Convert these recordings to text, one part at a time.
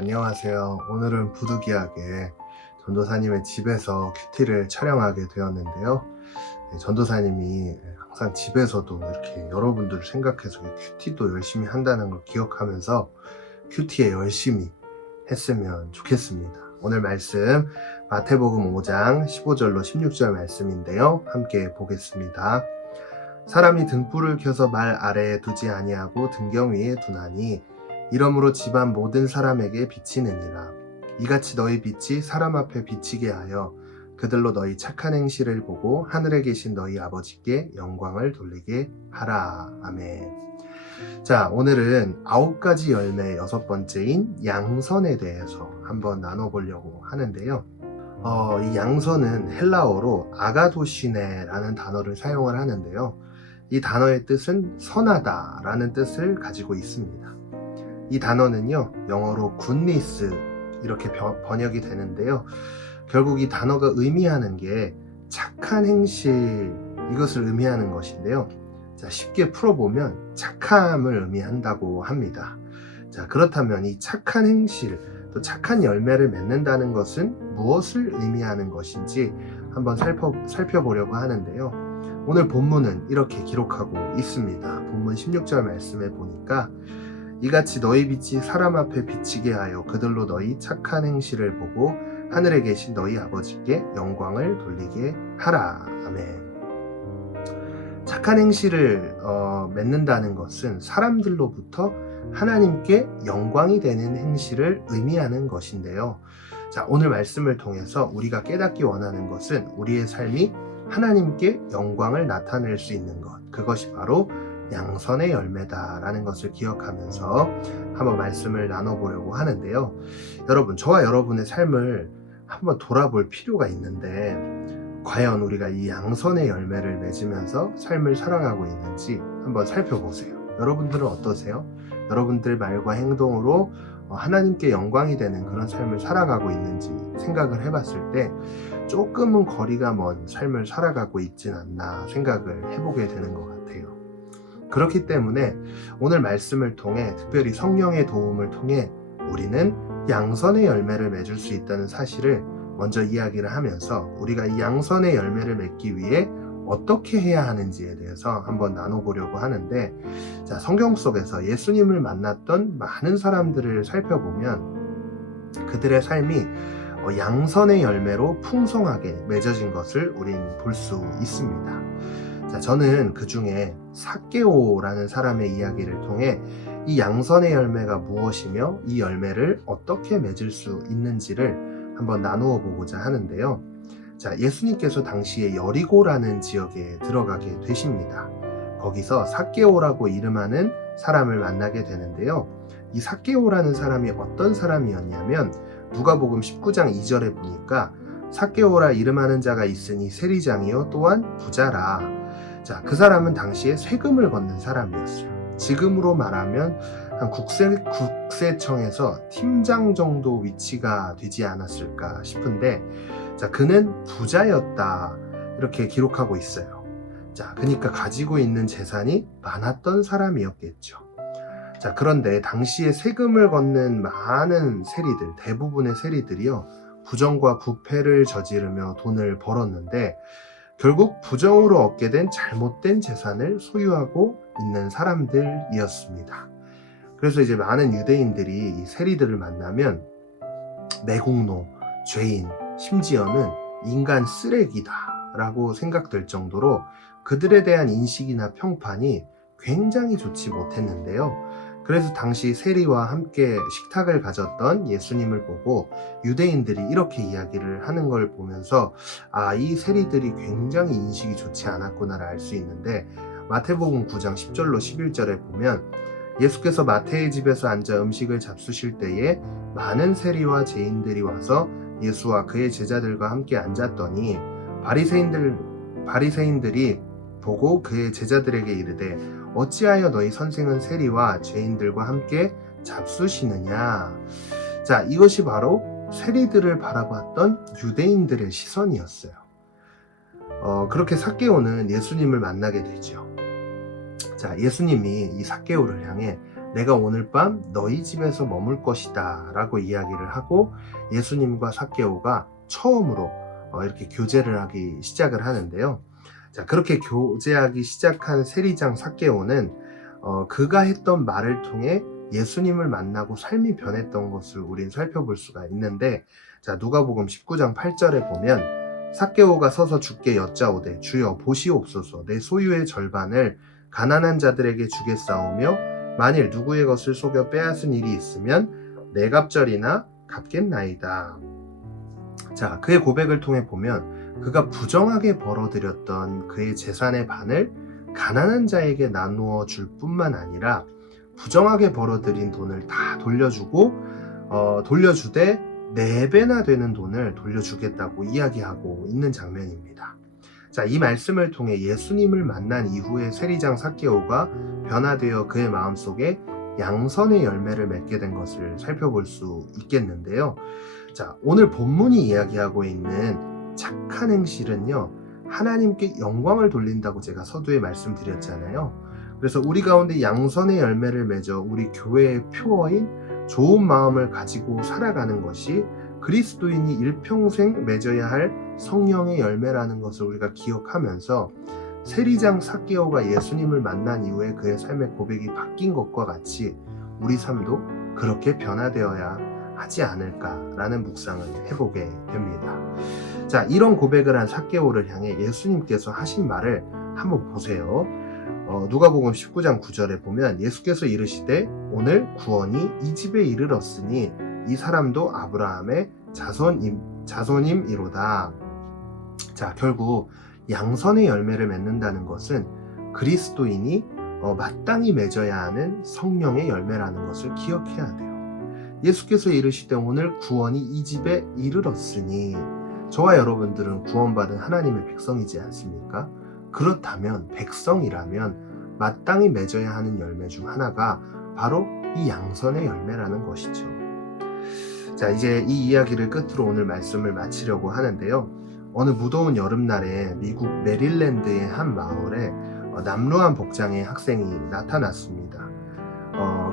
안녕하세요. 오늘은 부득이하게 전도사님의 집에서 큐티를 촬영하게 되었는데요. 전도사님이 항상 집에서도 이렇게 여러분들을 생각해서 큐티도 열심히 한다는 걸 기억하면서 큐티에 열심히 했으면 좋겠습니다. 오늘 말씀 마태복음 5장 15절로 16절 말씀인데요. 함께 보겠습니다. 사람이 등불을 켜서 말 아래에 두지 아니하고 등경 위에 두나니 이러므로 집안 모든 사람에게 비치느니라. 이같이 너희 빛이 사람 앞에 비치게 하여 그들로 너희 착한 행실을 보고 하늘에 계신 너희 아버지께 영광을 돌리게 하라. 아멘. 자, 오늘은 9가지 열매 6번째인 양선에 대해서 한번 나눠보려고 하는데요. 이 양선은 헬라어로 아가도시네라는 단어를 사용을 하는데요. 이 단어의 뜻은 선하다 라는 뜻을 가지고 있습니다. 이 단어는요, 영어로 goodness 이렇게 번역이 되는데요. 결국 이 단어가 의미하는 게 착한 행실, 이것을 의미하는 것인데요. 자, 쉽게 풀어보면 착함을 의미한다고 합니다. 자, 그렇다면 이 착한 행실, 또 착한 열매를 맺는다는 것은 무엇을 의미하는 것인지 한번 살펴보려고 하는데요. 오늘 본문은 이렇게 기록하고 있습니다. 본문 16절 말씀에 보니까 이같이 너희 빛이 사람 앞에 비치게 하여 그들로 너희 착한 행실을 보고 하늘에 계신 너희 아버지께 영광을 돌리게 하라. 아멘. 착한 행실을 맺는다는 것은 사람들로부터 하나님께 영광이 되는 행실을 의미하는 것인데요. 자, 오늘 말씀을 통해서 우리가 깨닫기 원하는 것은 우리의 삶이 하나님께 영광을 나타낼 수 있는 것, 그것이 바로 양선의 열매다라는 것을 기억하면서 한번 말씀을 나눠보려고 하는데요. 여러분, 저와 여러분의 삶을 한번 돌아볼 필요가 있는데 과연 우리가 이 양선의 열매를 맺으면서 삶을 살아가고 있는지 한번 살펴보세요. 여러분들은 어떠세요? 여러분들 말과 행동으로 하나님께 영광이 되는 그런 삶을 살아가고 있는지 생각을 해봤을 때 조금은 거리가 먼 삶을 살아가고 있진 않나 생각을 해보게 되는 것 같아요. 그렇기 때문에 오늘 말씀을 통해 특별히 성령의 도움을 통해 우리는 양선의 열매를 맺을 수 있다는 사실을 먼저 이야기를 하면서 우리가 이 양선의 열매를 맺기 위해 어떻게 해야 하는지에 대해서 한번 나눠보려고 하는데, 자, 성경 속에서 예수님을 만났던 많은 사람들을 살펴보면 그들의 삶이 양선의 열매로 풍성하게 맺어진 것을 우린 볼 수 있습니다. 자, 저는 그 중에 삭개오라는 사람의 이야기를 통해 이 양선의 열매가 무엇이며 이 열매를 어떻게 맺을 수 있는지를 한번 나누어 보고자 하는데요. 자, 예수님께서 당시에 여리고라는 지역에 들어가게 되십니다. 거기서 삭개오라고 이름하는 사람을 만나게 되는데요. 이 삭개오라는 사람이 어떤 사람이었냐면 누가복음 19장 2절에 보니까 삭개오라 이름하는 자가 있으니 세리장이요 또한 부자라. 자, 그 사람은 당시에 세금을 걷는 사람이었어요. 지금으로 말하면 한 국세청에서 팀장 정도 위치가 되지 않았을까 싶은데, 자, 그는 부자였다 이렇게 기록하고 있어요. 자, 그러니까 가지고 있는 재산이 많았던 사람이었겠죠. 자, 그런데 당시에 세금을 걷는 많은 세리들, 대부분의 세리들이요, 부정과 부패를 저지르며 돈을 벌었는데 결국 부정으로 얻게 된 잘못된 재산을 소유하고 있는 사람들이었습니다. 그래서 이제 많은 유대인들이 이 세리들을 만나면 매국노, 죄인, 심지어는 인간 쓰레기다 라고 생각될 정도로 그들에 대한 인식이나 평판이 굉장히 좋지 못했는데요. 그래서 당시 세리와 함께 식탁을 가졌던 예수님을 보고 유대인들이 이렇게 이야기를 하는 걸 보면서 이 세리들이 굉장히 인식이 좋지 않았구나를 알 수 있는데, 마태복음 9장 10절로 11절에 보면 예수께서 마태의 집에서 앉아 음식을 잡수실 때에 많은 세리와 죄인들이 와서 예수와 그의 제자들과 함께 앉았더니 바리새인들이 보고 그의 제자들에게 이르되 어찌하여 너희 선생은 세리와 죄인들과 함께 잡수시느냐. 자, 이것이 바로 세리들을 바라봤던 유대인들의 시선이었어요. 그렇게 삭개오는 예수님을 만나게 되죠. 자, 예수님이 이 삭개오를 향해 내가 오늘 밤 너희 집에서 머물 것이다 라고 이야기를 하고 예수님과 삭개오가 처음으로 이렇게 교제를 하기 시작을 하는데요. 자, 그렇게 교제하기 시작한 세리장 삭개오는 그가 했던 말을 통해 예수님을 만나고 삶이 변했던 것을 우린 살펴볼 수가 있는데, 자, 누가복음 19장 8절에 보면 삭개오가 서서 주께 여짜오되 주여 보시옵소서 내 소유의 절반을 가난한 자들에게 주겠사오며 만일 누구의 것을 속여 빼앗은 일이 있으면 네 갑절이나 갚겠나이다. 자, 그의 고백을 통해 보면 그가 부정하게 벌어들였던 그의 재산의 반을 가난한 자에게 나누어 줄 뿐만 아니라 부정하게 벌어들인 돈을 다 돌려주되 4배나 되는 돈을 돌려주겠다고 이야기하고 있는 장면입니다. 자, 이 말씀을 통해 예수님을 만난 이후에 세리장 삭개오가 변화되어 그의 마음속에 양선의 열매를 맺게 된 것을 살펴볼 수 있겠는데요. 자, 오늘 본문이 이야기하고 있는 착한 행실은요, 하나님께 영광을 돌린다고 제가 서두에 말씀드렸잖아요. 그래서 우리 가운데 양선의 열매를 맺어 우리 교회의 표어인 좋은 마음을 가지고 살아가는 것이 그리스도인이 일평생 맺어야 할 성령의 열매라는 것을 우리가 기억하면서 세리장 삭개오가 예수님을 만난 이후에 그의 삶의 고백이 바뀐 것과 같이 우리 삶도 그렇게 변화되어야 하지 않을까라는 묵상을 해보게 됩니다. 자, 이런 고백을 한 삭개오를 향해 예수님께서 하신 말을 한번 보세요. 누가복음 19장 9절에 보면 예수께서 이르시되 오늘 구원이 이 집에 이르렀으니 이 사람도 아브라함의 자손임이로다. 자, 결국 양선의 열매를 맺는다는 것은 그리스도인이 마땅히 맺어야 하는 성령의 열매라는 것을 기억해야 돼요. 예수께서 이르시되 오늘 구원이 이 집에 이르렀으니, 저와 여러분들은 구원받은 하나님의 백성이지 않습니까? 그렇다면 백성이라면 마땅히 맺어야 하는 열매 중 하나가 바로 이 양선의 열매라는 것이죠. 자, 이제 이 이야기를 끝으로 오늘 말씀을 마치려고 하는데요. 어느 무더운 여름날에 미국 메릴랜드의 한 마을에 남루한 복장의 학생이 나타났습니다.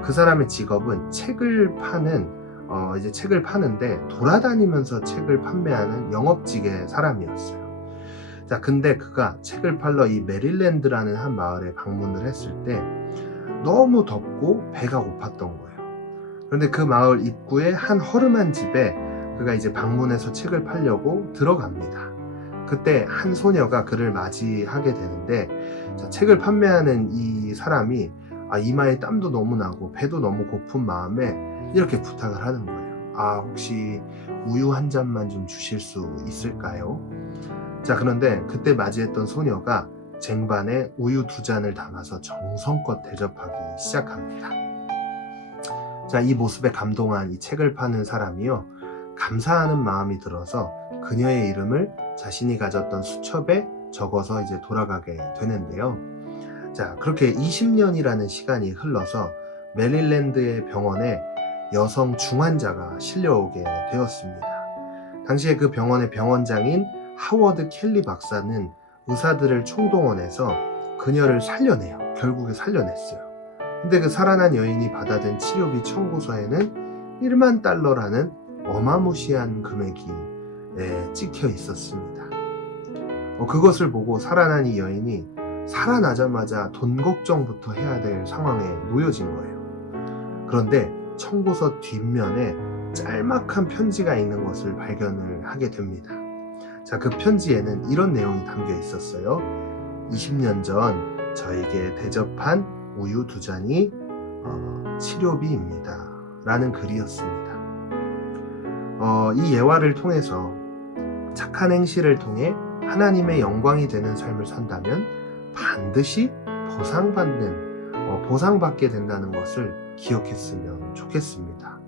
그 사람의 직업은 책을 파는데 돌아다니면서 책을 판매하는 영업직의 사람이었어요. 자, 근데 그가 책을 팔러 이 메릴랜드라는 한 마을에 방문을 했을 때 너무 덥고 배가 고팠던 거예요. 그런데 그 마을 입구에 한 허름한 집에 그가 이제 방문해서 책을 팔려고 들어갑니다. 그때 한 소녀가 그를 맞이하게 되는데, 자, 책을 판매하는 이 사람이 이마에 땀도 너무 나고 배도 너무 고픈 마음에 이렇게 부탁을 하는 거예요. 혹시 우유 한 잔만 좀 주실 수 있을까요? 자, 그런데 그때 맞이했던 소녀가 쟁반에 우유 2잔을 담아서 정성껏 대접하기 시작합니다. 자, 이 모습에 감동한 이 책을 파는 사람이요, 감사하는 마음이 들어서 그녀의 이름을 자신이 가졌던 수첩에 적어서 이제 돌아가게 되는데요. 자, 그렇게 20년이라는 시간이 흘러서 메릴랜드의 병원에 여성 중환자가 실려오게 되었습니다. 당시에 그 병원의 병원장인 하워드 켈리 박사는 의사들을 총동원해서 그녀를 결국에 살려냈어요. 근데 그 살아난 여인이 받아든 치료비 청구서에는 1만 달러라는 어마무시한 금액이 찍혀 있었습니다. 그것을 보고 살아난 이 여인이 살아나자마자 돈 걱정부터 해야 될 상황에 놓여진 거예요. 그런데 청구서 뒷면에 짤막한 편지가 있는 것을 발견을 하게 됩니다. 자, 그 편지에는 이런 내용이 담겨 있었어요. 20년 전 저에게 대접한 우유 2잔이 치료비입니다 라는 글이었습니다. 이 예화를 통해서 착한 행실을 통해 하나님의 영광이 되는 삶을 산다면 반드시 보상받게 된다는 것을 기억했으면 좋겠습니다.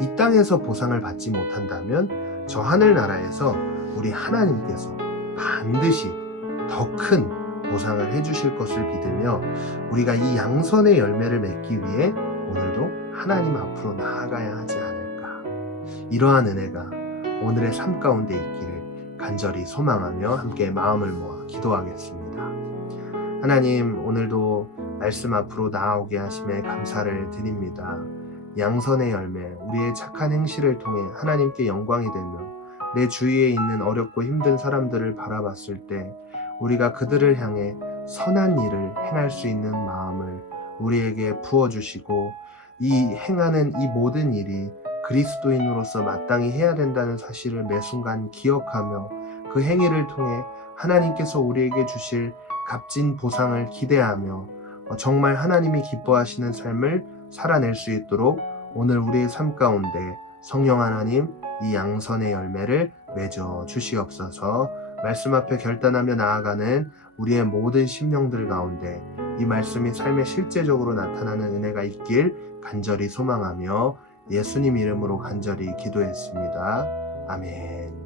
이 땅에서 보상을 받지 못한다면 저 하늘나라에서 우리 하나님께서 반드시 더 큰 보상을 해주실 것을 믿으며 우리가 이 양선의 열매를 맺기 위해 오늘도 하나님 앞으로 나아가야 하지 않을까, 이러한 은혜가 오늘의 삶 가운데 있기를 간절히 소망하며 함께 마음을 모아 기도하겠습니다. 하나님, 오늘도 말씀 앞으로 나아오게 하심에 감사를 드립니다. 양선의 열매, 우리의 착한 행실을 통해 하나님께 영광이 되며 내 주위에 있는 어렵고 힘든 사람들을 바라봤을 때 우리가 그들을 향해 선한 일을 행할 수 있는 마음을 우리에게 부어주시고 이 행하는 이 모든 일이 그리스도인으로서 마땅히 해야 된다는 사실을 매 순간 기억하며 그 행위를 통해 하나님께서 우리에게 주실 값진 보상을 기대하며 정말 하나님이 기뻐하시는 삶을 살아낼 수 있도록 오늘 우리의 삶 가운데 성령 하나님 이 양선의 열매를 맺어 주시옵소서. 말씀 앞에 결단하며 나아가는 우리의 모든 심령들 가운데 이 말씀이 삶에 실제적으로 나타나는 은혜가 있길 간절히 소망하며 예수님 이름으로 간절히 기도했습니다. 아멘.